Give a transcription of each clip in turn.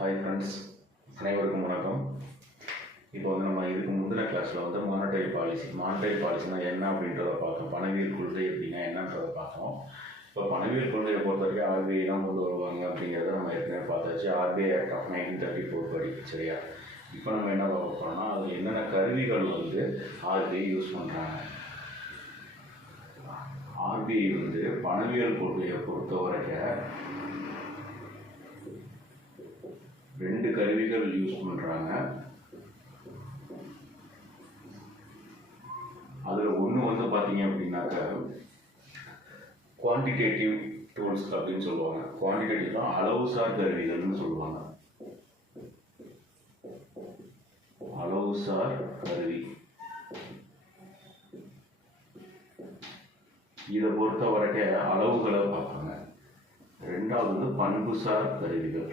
Hi friends, அனைவருக்கும் வணக்கம். இப்போ வந்து நம்ம இதுக்கு முந்தின கிளாஸில் வந்து மானிட்டரி பாலிசினா என்ன அப்படின்றத பார்த்தோம். பணவியல் கொள்கை அப்படின்னா என்னன்றதை பார்த்தோம். இப்போ பணவியல் கொள்கையை பொறுத்த வரைக்கும் ஆர்பிஐ தான் கொண்டு வருவாங்க அப்படிங்கிறத நம்ம ஏற்கனவே பார்த்தாச்சு. ஆர்பிஐ ஆக்ட் ஆஃப் 1934 படி, சரியா? இப்போ நம்ம என்ன பார்க்க போகிறோம்னா அது என்னென்ன கருவிகள் வந்து ஆர்பிஐ யூஸ் பண்ணுறாங்க. ஆர்பிஐ வந்து பணவியல் கொள்கையை பொறுத்த வரைக்கும் 2 கருவிகள் யூஸ் பண்ணுறாங்க. அதில் ஒன்று வந்து பார்த்தீங்க அப்படின்னாக்க குவான்டிடேட்டிவ் டூல்ஸ் அப்படின்னு சொல்லுவாங்க. குவான்டிடேட்டிவ்னா அளவுசார் கருவிகள்னு சொல்லுவாங்க. அளவுசார் கருவி இதை பொறுத்த வரைக்கும் அளவுகளை பார்ப்பாங்க. ரெண்டாவது பண்புசார் கருவிகள்.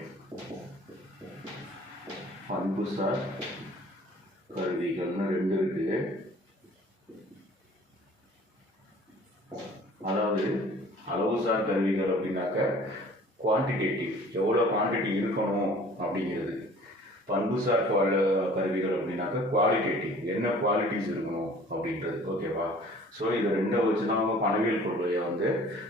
பண்புசார் கருவிகள்னு 2 இருக்கு. அதாவது அளவுசார் கருவிகள் அப்படின்னாக்க குவான்டிடேட்டிவ், எவ்வளோ குவான்டிட்டி இருக்கணும் அப்படிங்கிறது. பண்புசார் கருவிகள் அப்படின்னாக்க குவாலிட்டேட்டிவ், என்ன குவாலிட்டிஸ் இருக்கணும் அப்படின்றது. ஓகேவா? ஸோ இதை 2 வச்சு தான் அவங்க பணவியல் கொள்கையை வந்து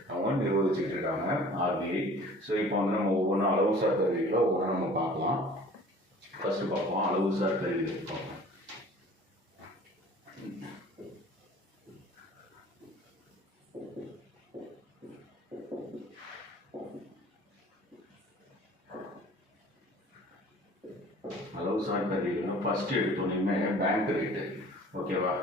அவங்க நிர்வகிச்சுக்கிட்டு இருக்காங்க, ஆர்பிஐ. ஸோ இப்போ வந்து நம்ம ஒவ்வொன்றும் அளவுசார் கருவிகளை ஒவ்வொன்றா நம்ம பார்க்கலாம். ஃபர்ஸ்ட் பார்ப்போம் அளவுசார் கருவிகள் பார்ப்போம். அளவுசார் கருவிகள் ஃபர்ஸ்ட் எடுத்தோன்னே பேங்க் ரேட்டு. ஓகேவா?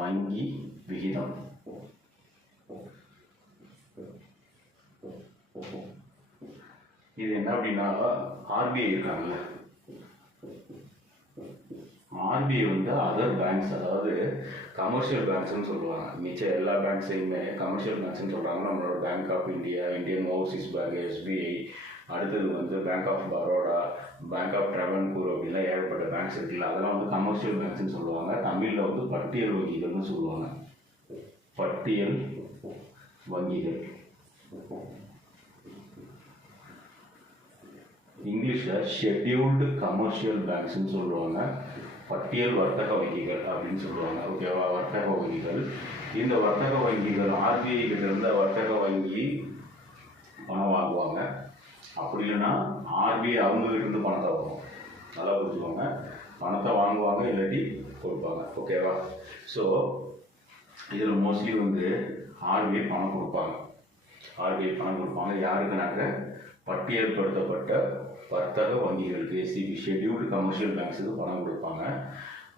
வங்கி விகிதம். இது என்ன அப்படின்னா ஆர்பிஐ இருக்காங்கல்ல, ஆர்பிஐ வந்து அதர் பேங்க்ஸ், அதாவது கமர்ஷியல் பேங்க்ஸ்ன்னு சொல்லுவாங்க. மிச்ச எல்லா பேங்க்ஸையுமே கமர்ஷியல் பேங்க்ஸ்ன்னு சொல்கிறாங்க. நம்மளோட bank of India, Indian overseas bank, SBI, அடுத்தது வந்து bank of Baroda, bank of Travancore அப்படின்லாம் ஏகப்பட்ட பேங்க்ஸ் இருக்குல்ல, அதெல்லாம் வந்து கமர்ஷியல் பேங்க்ஸ்ன்னு சொல்லுவாங்க. தமிழில் வந்து பட்டியல் வங்கிகள்னு சொல்லுவாங்க. பட்டியல் வங்கிகள். இங்கிலீஷில் ஷெட்யூல்டு கமர்ஷியல் பேங்க்ஸ்ன்னு சொல்லுவாங்க. பட்டியல் வர்த்தக வங்கிகள் அப்படின்னு சொல்லுவாங்க. ஓகேவா? வர்த்தக வங்கிகள். இந்த வர்த்தக வங்கிகள் ஆர்பிஐ கிட்ட இருந்த வர்த்தக வங்கி பணம் வாங்குவாங்க. அப்படி இல்லைன்னா ஆர்பிஐ அவங்ககிட்ட இருந்து பணத்தை வாங்குவோம். நல்லா புரிஞ்சுக்கோங்க. பணத்தை வாங்குவாங்க, இல்லாட்டி கொடுப்பாங்க. ஓகேவா? ஸோ இதில் மோஸ்ட்லி வந்து ஆர்பிஐ பணம் கொடுப்பாங்க. ஆர்பிஐ பணம் கொடுப்பாங்க யாருக்குனாக்க பட்டியல்படுத்தப்பட்ட வர்த்தக வங்கிகளுக்கு, எஸ்சிபி, ஷெட்யூல்டு கமர்ஷியல் பேங்க்ஸுக்கு பணம் கொடுப்பாங்க.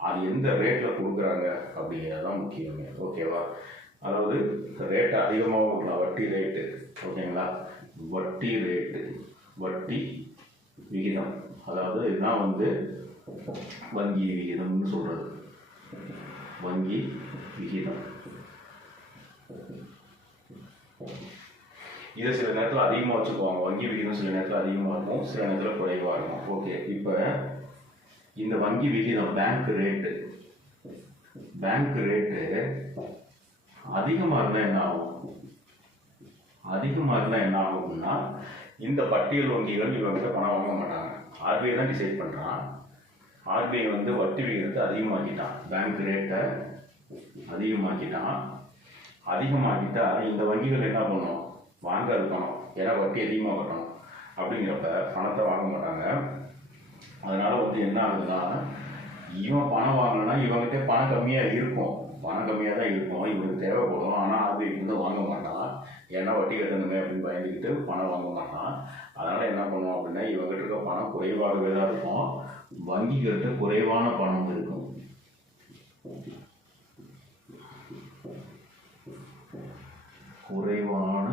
அது எந்த ரேட்டில் கொடுக்குறாங்க அப்படிங்கிறது தான் முக்கியமே. ஓகேவா? அதாவது ரேட்டு அதிகமாக கொடுக்கலாம், வட்டி ரேட்டு. ஓகேங்களா? வட்டி ரேட்டு, வட்டி விகிதம், அதாவது இதுதான் வந்து வங்கி விகிதம்னு சொல்கிறது. வங்கி விகிதம் இதை சில நேரத்தில் அதிகமாக வச்சுக்குவாங்க. வங்கி விகிதம் சில நேரத்தில் அதிகமாக இருக்கும், சில நேரத்தில் குறைவாக இருக்கும். ஓகே, இப்போ இந்த வங்கி விகிதம் பேங்க் ரேட்டு அதிகமாக இருந்தால் என்ன ஆகும்? அதிகமாக இருந்தால் என்ன ஆகும்னா இந்த பட்டியல் வங்கிகள் இவங்க பணம் வாங்க மாட்டாங்க. ஆர்பிஐ தான் டிசைட் பண்ணுறான். ஆர்பிஐ வந்து வட்டி விகிதத்தை அதிகமாக்கிட்டான், பேங்க் ரேட்டை அதிகமாக்கிட்டா இந்த வங்கிகள் என்ன பண்ணும்? வாங்காது பணம், ஏன்னா வட்டி அதிகமாக வரணும். அப்படிங்கிறப்ப பணத்தை வாங்க மாட்டாங்க. அதனால வந்து என்ன ஆகுதுன்னா, இவன் பணம் வாங்கினா இவங்கிட்ட பணம் கம்மியாக தான் இருக்கும், இவனுக்கு தேவைப்படும். ஆனால் ஆர்பிஐ வந்து வாங்க மாட்டான், ஏன்னா வட்டி கட்டணுமே அப்படின்னு பயந்துக்கிட்டு பணம் வாங்க மாட்டான். அதனால் என்ன பண்ணுவோம் அப்படின்னா, இவங்கிட்ட இருக்க பணம் குறைவாகவே தான் இருக்கும், வங்கிகிட்ட குறைவான பணம் இருக்கும். குறைவான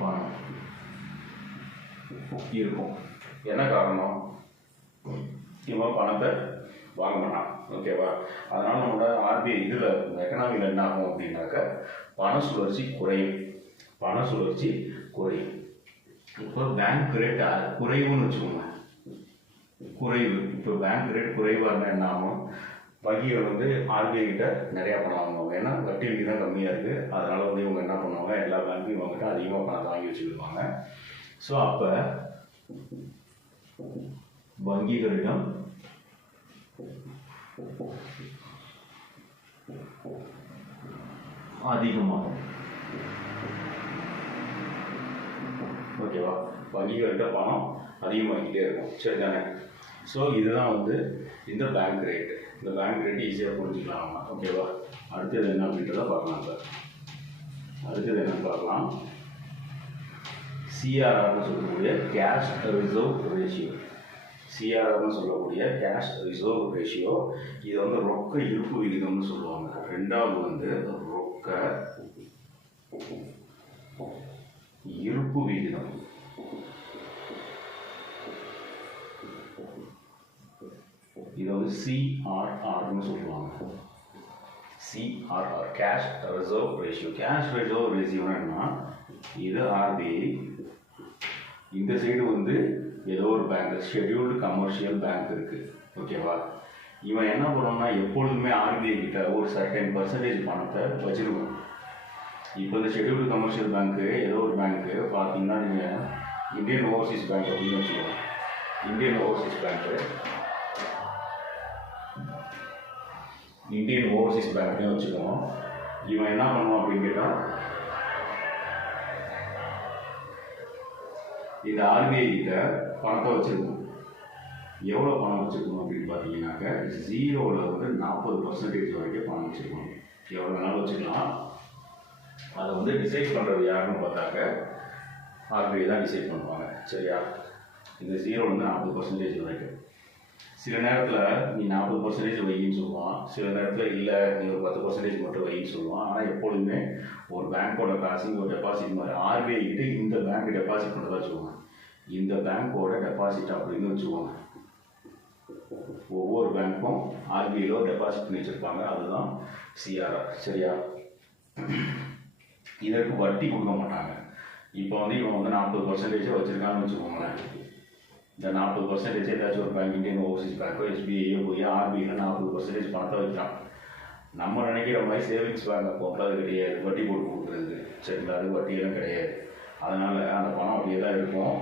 பணம் இருக்கும். என்ன காரணம்? இவன் பணத்தை வாங்க மாட்டான். ஓகேவா? அதனால நம்மளோட ஆர்பிஐ இதில் எக்கனாமியில் என்ன ஆகும் அப்படின்னாக்க பண சுழற்சி குறையும். இப்போ பேங்க் ரேட் குறைவுன்னு வச்சுக்கோங்க, குறைவு. இப்போ பேங்க் ரேட் குறைவாக இருந்தால் என்ன ஆகும்? வங்கிகள் வந்து ஆர்பிஐ கிட்ட நிறையா பணம் வாங்குவாங்க. ஏன்னா வட்டி விகிதம் கம்மியாக இருக்குது. அதனால் வந்து இவங்க என்ன பண்ணுவாங்க, எல்லா பேங்க்கும் இவங்ககிட்ட அதிகமாக பணத்தை வாங்கி வச்சுக்கிடுவாங்க. ஸோ அப்போ வங்கிகளிடம் அதிகமாகும். ஓகேவா? வங்கிகள்கிட்ட பணம் அதிகமாகிட்டே இருக்கும். சரிதானே? ஸோ இதுதான் வந்து இந்த பேங்க் ரேட்டு. இந்த பேங்க் ரேட்டு ஈஸியாக புரிஞ்சுக்கலாம் நம்ம. ஓகேவா? அடுத்தது என்ன அப்படின்றத பார்க்கலாம். சார் அடுத்தது என்னன்னு பார்க்கலாம். சிஆர்ஆர்னு சொல்லக்கூடிய கேஷ் ரிசர்வ் ரேஷியோ. சிஆர்ஆர்னு சொல்லக்கூடிய கேஷ் ரிசர்வ் ரேஷியோ, இது வந்து ரொக்க இருப்பு விகிதம்னு சொல்லுவாங்க. ரெண்டாவது வந்து ரொக்க இருப்பு விகிதம். இது வந்து சிஆர்ஆர்னு சொல்லுவாங்க. CRR cash reserve ratio. Cash reserve ரேஷியோனா என்ன? இது ஆர்பிஐ, இந்த சைடு வந்து ஏதோ ஒரு பேங்க், ஷெட்யூல்டு கமர்ஷியல் பேங்க் இருக்குது. ஓகேவா? இவன் என்ன பண்ணணும்னா எப்பொழுதுமே ஆர்பிஐ கிட்ட ஒரு சர்டன் பர்சன்டேஜ் பணத்தை வச்சுருக்கணும். இப்போ இந்த ஷெட்யூல்டு கமர்ஷியல் பேங்க்கு ஏதோ ஒரு பேங்க்கு பார்த்தீங்கன்னா, நீங்கள் இந்தியன் ஓவர்சீஸ் பேங்க் அப்படின்னு வச்சுக்கோங்க. இந்தியன் ஓவர்சீஸ் பேங்க்கு பேங்க்னே வச்சுக்கோம். இவன் என்ன பண்ணுவான் அப்படின்னு கேட்டால், இந்த ஆர்பிஐ கிட்ட பணத்தை வச்சுருக்கணும். எவ்வளோ பணம் வச்சுருக்கணும் அப்படின்னு பார்த்தீங்கன்னாக்க, 0ல் 40% வரைக்கும் பணம் வச்சுருக்கணும். எவ்வளோ வேணாலும் வச்சுக்கலாம். அதை வந்து டிசைட் பண்ணுறது யாருன்னு பார்த்தாக்க ஆர்பிஐ தான் டிசைட் பண்ணுவாங்க. சரியா? இந்த 0ல் 40% வரைக்கும். சில நேரத்தில் நீ 40% வையின்னு சொல்லுவான், சில நேரத்தில் இல்லை நீ ஒரு 10% மட்டும் வையின்னு சொல்லுவான். ஆனால் எப்பொழுதுமே ஒரு பேங்க்கோட காசு ஒரு டெபாசிட் மாதிரி ஆர்பிஐ கிட்ட இந்த பேங்க் டெபாசிட் பண்ணுறதா வச்சுக்கோங்க. இந்த பேங்க்கோட டெபாசிட் அப்படின்னு வச்சுக்கோங்க. ஒவ்வொரு பேங்க்கும் ஆர்பிஐல டெபாசிட் பண்ணி வச்சுருப்பாங்க. அதுதான் சிஆர்ஆர். சரியா? இதற்கு வட்டி கொடுக்க மாட்டாங்க. இப்போ வந்து இவன் வந்து 40% வச்சுருக்கான்னு வச்சுக்கோங்களேன். இந்த 40% ஏதாச்சும் ஒரு பேங்க், இந்தியன் ஓவர்சீஸ் பேங்க்கோ எஸ்பிஐயோ போய் ஆர்பிஐயில் 40% பணத்தை வைக்கிறான். நம்ம நினைக்கிற மாதிரி சேவிங்ஸ் பேங்க் அக்கௌண்ட்டில் அது கிடையாது, வட்டி போட்டு கொடுக்குறது. சரிங்களா? அது வட்டியெல்லாம் கிடையாது. அதனால் அந்த பணம் அப்படியே தான் இருக்கும்,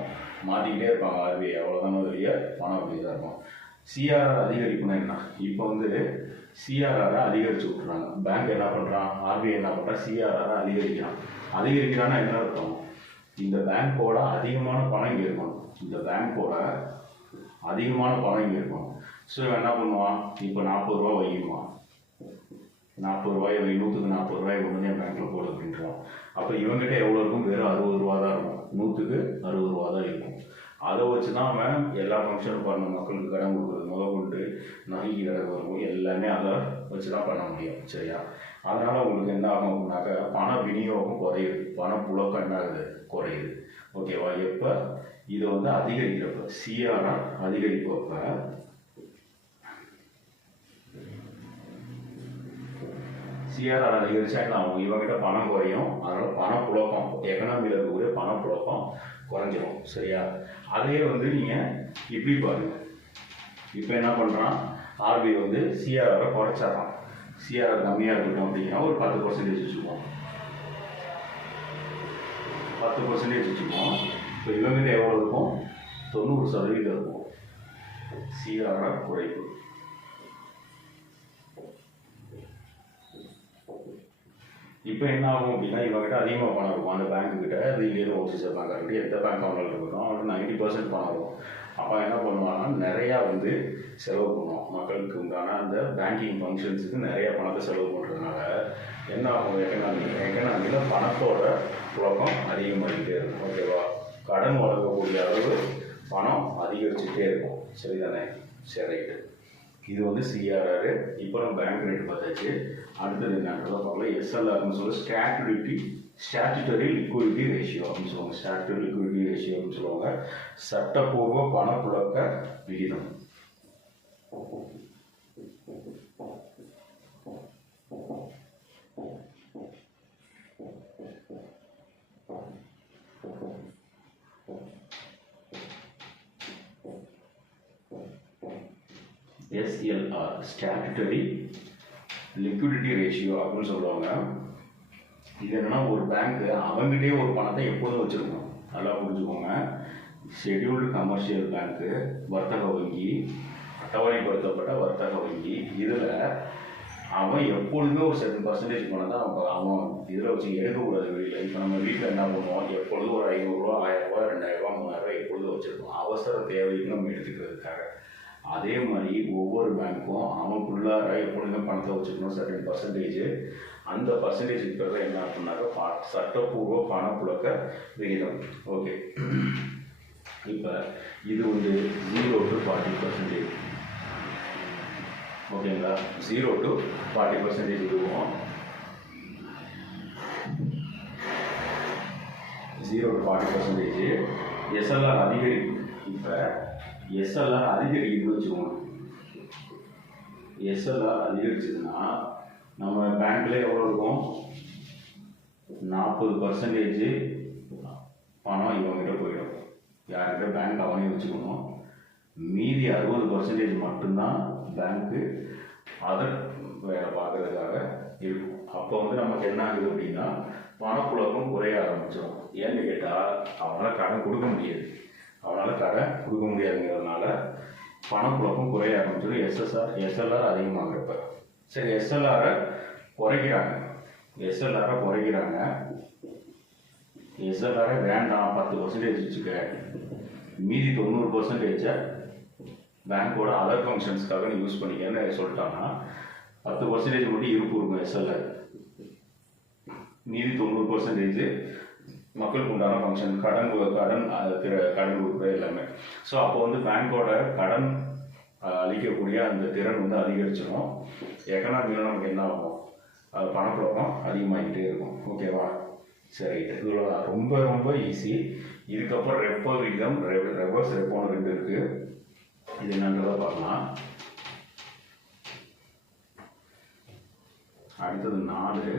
மாற்றிக்கிட்டே இருப்பாங்க ஆர்பிஐ. அவ்வளோதான வெளியே பணம் அப்படியே தான் இருக்கும். சிஆர்ஆர் அதிகரிப்புனா என்ன? இப்போ வந்து சிஆர்ஆரை அதிகரித்து விட்டுறாங்க. பேங்க் என்ன பண்ணுறான், ஆர்பிஐ என்ன பண்ணுறான், சிஆர்ஆரை அதிகரிக்கிறான்னா என்ன அர்த்தம்? இந்த பேங்க்கோட அதிகமான பணம் இங்கே இருக்கணும். இந்த பேங்க்கோட அதிகமான பணம் இங்கே இருக்கணும். ஸோ இவன் என்ன பண்ணுவான், இப்போ 40 ரூபா வைக்குவான். 40 ரூபாய், 100க்கு 40 ரூபாய் கொண்டு வந்து என் பேங்க்கில் போடு அப்படின்றான். அப்போ இவங்ககிட்ட எவ்வளோ இருக்கும்? வெறும் 60 ரூபா தான் இருக்கும். 100க்கு 60 ரூபா தான் இருக்கும். அதை வச்சு தான் அவன் எல்லா ஃபங்க்ஷனும் பண்ண, மக்களுக்கு கடன் கொடுக்குறது முதல் கொண்டு நகைக்கு கடன் வரும், எல்லாமே அதை வச்சு தான் பண்ண முடியும். சரியா? அதனால் உங்களுக்கு என்ன ஆகும் அப்படின்னாக்க, பண விநியோகம் குறையுது, பணப்புழக்கம் என்ன ஆகுது, குறையுது. ஓகேவா? எப்போ இதை வந்து அதிகரிக்கிறப்ப, சிஆர்ஆர் அதிகரிப்பப்ப சிஆர்ஆர் அதிகரிச்சா என்ன ஆகும்? இவங்ககிட்ட பணம் குறையும். அதனால் பணப்புழக்கம், எக்கனாமியில் இருக்கக்கூடிய பணப்புழக்கம் குறைஞ்சிரும். சரியா? அதையே வந்து நீங்கள் இப்படி பாருங்க. இப்போ என்ன பண்ணுறான், ஆர்பிஐ வந்து சிஆர்ஆரை குறைச்சிட்றான். சிஆர்ஆர் கம்மியாக இருக்கட்டும் அப்படின்னா ஒரு 10% வச்சுக்குவோம். 10% வச்சுக்குவோம். இப்போ இவங்ககிட்ட எவ்வளோ இருக்கும்? 90% இருக்கும் சிஆர்ஆர் குறைப்பு. இப்போ என்ன ஆகும் அப்படின்னா, இவங்ககிட்ட அதிகமாக பணம் இருக்கும். அந்த பேங்க்குக்கிட்ட, அது இந்தியன் ஓவர்சீஸ் பேங்காக இருக்கட்டும், எந்த பேங்க் அவங்களுக்கு இருக்கட்டும், அவங்களுக்கு 90% பணம் இருக்கும். அப்போ என்ன பண்ணுவாங்கன்னா, நிறையா வந்து செலவு பண்ணுவோம். மக்களுக்கு உண்டான அந்த பேங்கிங் ஃபங்க்ஷன்ஸுக்கு நிறைய பணத்தை செலவு பண்ணுறதுனால என்ன ஆகும்? எக்கனாமியில் பணத்தோட புழக்கம் அதிகமாகிட்டே இருக்கும். ஓகேவா? கடன் வழங்கக்கூடிய அளவு பணம் அதிகரிச்சுட்டே இருக்கும். சரிதானே? சரி, இது வந்து சிஆர்ஆர். இப்போ நம்ம பேங்க் ரேட் பார்த்தாச்சு. அடுத்தது என்னன்றதை பார்க்கலாம். எஸ்எல்ஆர்னு சொல்லி ஸ்டாட்யூட்டரி லிக்விடிட்டி ரேஷியோ அப்படின்னு சொல்லுவாங்க. ஸ்டாட்யூட்டரி லிக்விடிட்டி ரேஷியோ அப்படின்னு சொல்லுவாங்க. சட்டப்பூர்வ பணப்புழக்க விகிதம். SLR ஸ்டாட்டுட்டரி லிக்விடிட்டி ரேஷியோ அப்படின்னு சொல்லுவாங்க. இது என்னன்னா, ஒரு பேங்க் அவங்ககிட்டயே ஒரு பணத்தை எப்போதும் வச்சுருக்கணும். நல்லா புரிஞ்சுக்கோங்க. ஷெட்யூல்டு கமர்ஷியல் பேங்க்கு, வர்த்தக வங்கி, அட்டவணைப்படுத்தப்பட்ட வர்த்தக வங்கி, இதில் அவன் எப்பொழுதுமே ஒரு 7% பணம் தான் அவன் இதில் வச்சு எடுக்கக்கூடாது வெளியில். இப்போ நம்ம வீட்டில் என்ன பண்ணுவோம், எப்பொழுதும் ஒரு 500 ரூபா, 1000 ரூபா, 2000 ரூபா, 3000 ரூபா எப்பொழுதும் வச்சுருக்கோம், அவசர தேவைக்கு நம்ம எடுத்துக்கிறதுக்காக. அதே மாதிரி ஒவ்வொரு பேங்க்கும் அவனுக்குள்ளார எப்பொழுதுமே பணத்தை வச்சுக்கணும், 7%. அந்த பர்சன்டேஜ் இருக்கிறத என்ன அப்படின்னாக்கா சட்டப்பூர்வ பணப்புழக்க விகிதம். ஓகே, இப்போ இது வந்து 0 to 40%. ஓகேங்களா, 0 to 40% இதுவும் 0 to 40%. SLR அதிகரிக்கும். இப்போ SLR அதிகரிக்குதுன்னு வச்சுக்கோங்க. SLR அதிகரிச்சதுன்னா நம்ம பேங்க்ல எவ்வளோ இருக்கும், 40% பணம் இவங்ககிட்ட போயிடும். யார்கிட்ட பேங்க் அவனே வச்சுக்கணும். மீதி 60% மட்டும்தான் பேங்க்கு அதர் வேலை பார்க்கறதுக்காக இருக்கும். அப்போ வந்து நமக்கு என்ன ஆகுது அப்படின்னா, பணப்புழக்கம் குறைய ஆரம்பிச்சிடும். ஏன்னு கேட்டால், அவனால் கடன் கொடுக்க முடியாதுங்கிறதுனால பணப்புழக்கம் குறைய ஆரம்பிச்சிடும். SLR அதிகமாகிறப்ப. சரி, SLR-ஐ குறைக்கிறாங்க. SLR-ஐ வேண்டாம், 10% வச்சுக்க, மீதி 90% பேங்க்கோட அதர் ஃபங்க்ஷன்ஸ்க்காக நீ யூஸ் பண்ணிக்கன்னு சொல்லிட்டாங்கன்னா 10% மட்டும் இருப்பு இருக்கும் SLR. மீதி 90% மக்களுக்கு உண்டான ஃபங்க்ஷன், கடன் கொடுக்குற எல்லாமே. ஸோ அப்போ வந்து பேங்க்கோட கடன் அளிக்கக்கூடிய அந்த திறன் வந்து அதிகரிச்சிடும். எக்கனாமியில் நமக்கு என்ன ஆகும், பணப்புழக்கம் அதிகமாகிட்டே இருக்கும். ஓகேவா, சரி, இவ்வளோ ரொம்ப ரொம்ப ஈஸி. இதுக்கப்புறம் ரெப்போ விகிதம், ரெவர்ஸ் ரெப்போன்னு 2 இருக்குது. இது என்னன்றதை பார்க்கலாம். அடுத்தது 4.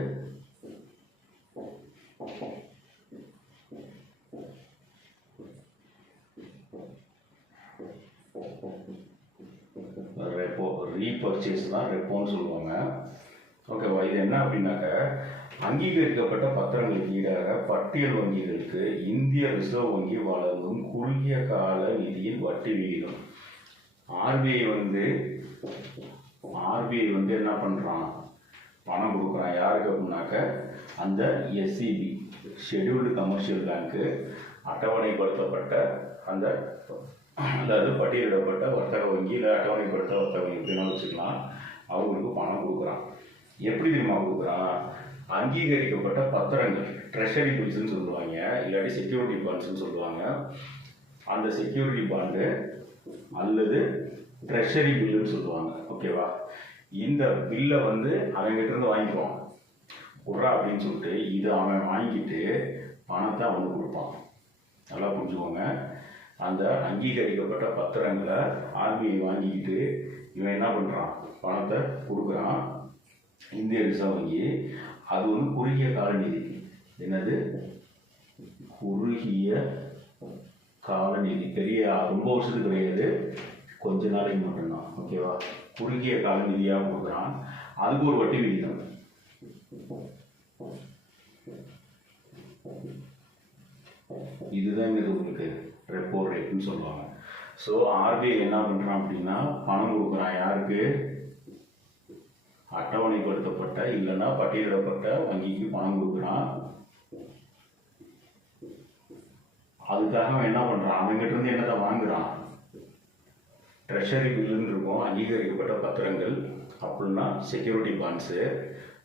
ரெப்போ, ரீபர்ச்சேஸ் தான் ரெப்போன்னு சொல்லுவாங்க. ஓகேவா, இது என்ன அப்படின்னாக்க, அங்கீகரிக்கப்பட்ட பத்திரங்களுக்கு ஈடாக பட்டியல் வங்கிகளுக்கு இந்திய ரிசர்வ் வங்கி வழங்கும் குறுகிய கால நிதியின் வட்டி விகிதம். ஆர்பிஐ வந்து என்ன பண்ணுறான், பணம் கொடுக்குறான். யாருக்கு அப்படின்னாக்க, அந்த SCB ஷெட்யூல்டு கமர்ஷியல் பேங்க்கு, அட்டவணைப்படுத்தப்பட்ட அந்த அதாவது பட்டியலிடப்பட்ட வர்த்தக வங்கி, இல்லை அட்டவணைப்படுத்த வர்த்தக வங்கி எப்படின்னா வச்சுக்கலாம், அவங்களுக்கு பணம் கொடுக்குறான். எப்படி தெரியுமா கொடுக்குறான், அங்கீகரிக்கப்பட்ட பத்திரங்கள், ட்ரெஷரி பில்ஸ்ன்னு சொல்லுவாங்க, இல்லாட்டி செக்யூரிட்டி பாண்ட்ஸ்ன்னு சொல்லுவாங்க. அந்த செக்யூரிட்டி பாண்டு அல்லது ட்ரெஷரி பில்லுன்னு சொல்லுவாங்க. ஓகேவா, இந்த பில்லை வந்து அவங்ககிட்ட இருந்து வாங்கிக்குவான். குட்ரா அப்படின்னு சொல்லிட்டு இதை அவன் வாங்கிட்டு பணத்தை அவனுக்கு கொடுப்பான். நல்லா புரிஞ்சுக்கோங்க. அந்த அங்கீகரிக்கப்பட்ட பத்திரங்களை ஆர்பிஐ வாங்கிக்கிட்டு இவன் என்ன பண்ணுறான், பணத்தை கொடுக்குறான் இந்திய ரிசர்வ் வங்கி. அது வந்து குறுகிய கால நிதி. என்னது, குறுகிய கால நிதி. பெரிய ரொம்ப வருஷத்துக்கு கிடையாது, கொஞ்ச நாளைக்கு மட்டும்தான். ஓகேவா, குறுகிய கால நிதியாக கொடுக்குறான். அதுக்கு ஒரு வட்டி விகிதம். இதுதான் உங்களுக்கு ரெப்போ ரேட்னு சொல்லுவாங்க. ஸோ ஆர்பிஐ என்ன பண்ணுறான் அப்படின்னா, பணம் கொடுக்குறான். யாருக்கு, அட்டவணைப்படுத்தப்பட்ட இல்லைன்னா பட்டியலிடப்பட்ட வங்கிக்கு பணம் கொடுக்குறான். அதுக்காக அவன் என்ன பண்ணுறான், அவங்ககிட்ட இருந்து என்னத்தை வாங்குறான், ட்ரெஷரி பில்லுன்னு இருக்கும், அங்கீகரிக்கப்பட்ட பத்திரங்கள் அப்படின்னா செக்யூரிட்டி பாண்ட்ஸு.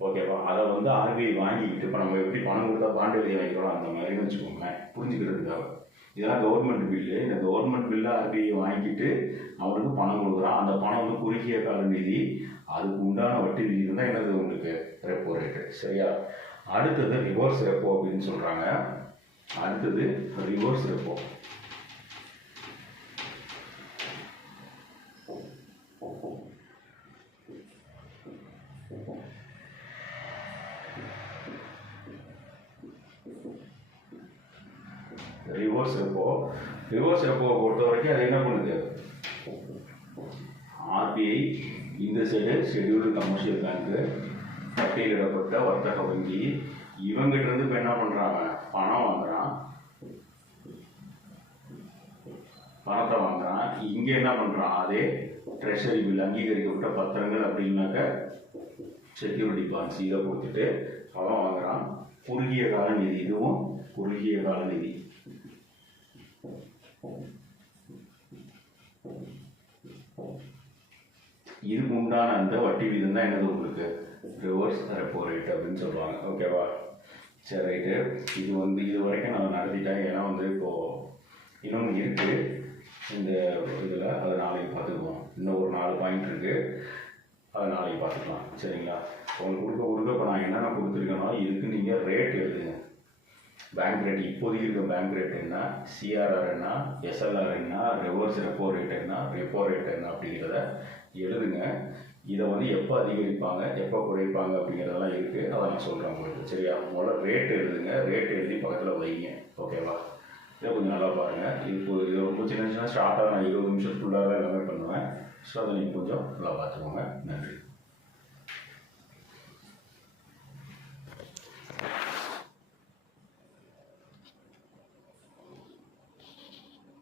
ஓகேவா, அதை வந்து ஆர்பிஐ வாங்கிக்கிட்டு, இப்போ நம்ம எப்படி பணம் கொடுத்தா பாண்டு எழுதி வாங்கிக்கிறோம் அந்த மாதிரின்னு வச்சுக்கோங்க, புரிஞ்சுக்கிறதுக்காக. இதெல்லாம் கவர்மெண்ட் பில்லு. இந்த கவர்மெண்ட் பில்லை ஆர்பிஐ வாங்கிட்டு அவனுக்கு பணம் கொடுக்குறான். அந்த பணம் வந்து குறுகிய கால நிதி. அதுக்கு உண்டான வட்டி விகிதம் தான் என்னது, உங்களுக்கு ரெப்போ ரேட்டு. சரியா, அடுத்தது ரிவர்ஸ் ரெப்போ அப்படின்னு சொல்கிறாங்க. அடுத்தது ரிவர்ஸ் ரெப்போ. ரிவர்ஸ் ரெப்போவை பொறுத்த வரைக்கும் அது என்ன பண்ணுது, ஆர்பிஐ ஆர்பிஐ, இந்த சைடு ஷெட்யூல்டு கமர்ஷியல் பேங்க்கு, பட்டியலிடப்பட்ட வர்த்தக வங்கி. இவங்ககிட்ட இருந்து இப்போ என்ன பண்ணுறாங்க, பணம் வாங்குறான், பணத்தை வாங்குறான். இங்கே என்ன பண்ணுறான், அதே ட்ரெஷரி பில், அங்கீகரிக்கப்பட்ட பத்திரங்கள் அப்படின்னாக்க செக்யூரிட்டி பாண்ட்ஸ், இதை கொடுத்துட்டு அவன் வாங்குறான். குறுகிய கால நிதி, இதுவும் குறுகிய கால நிதி. இதுக்கு உண்டான அந்த வட்டி வீதம் தான் என்னது உங்களுக்கு ரிவர்ஸ் ரெப்போ ரேட் அப்படின்னு சொல்லுவாங்க. ஓகேவா? சரி, ரைட்டு. இது இது வரைக்கும் நான் நடத்திட்டேன். ஏன்னா இப்போது இன்னொன்று இருக்குது இந்த இதில், அதை நாளைக்கு பார்த்துக்குவோம். இன்னும் ஒரு 4 பாயிண்ட் இருக்குது, அதை நாளைக்கு பார்த்துக்கலாம். சரிங்களா? உங்களுக்கு கொடுக்க இப்போ நான் என்னென்ன கொடுத்துருக்கேனோ இதுக்கு நீங்கள் ரேட் எழுதுங்க. பேங்க் ரேட், இப்போதைக்கு இருக்க பேங்க் ரேட் என்ன, சிஆர்ஆர் என்ன, எஸ்எல்ஆர் என்ன, ரிவர்ஸ் ரெப்போ ரேட் என்ன, ரெப்போ ரேட் என்ன அப்படிங்கிறத எழுதுங்க. இதை எப்போ அதிகரிப்பாங்க, எப்போ குறைப்பாங்க அப்படிங்கிறதெல்லாம் இருக்குது. அதை நான் சொல்கிறேன் உங்களுக்கு. சரியா? முதல்ல ரேட் எழுதுங்க. ரேட் எழுதி பக்கத்தில் வைங்க. ஓகேவா? இதை கொஞ்சம் நல்லா பாருங்கள். இது ரொம்ப சின்ன ஸ்டார்ட்டாக நான் 20 நிமிஷத்துக்குள்ளாக எல்லாமே பண்ணுவேன். ஸோ அதை நீங்கள் கொஞ்சம் நல்லா பார்த்துக்கோங்க. நன்றி.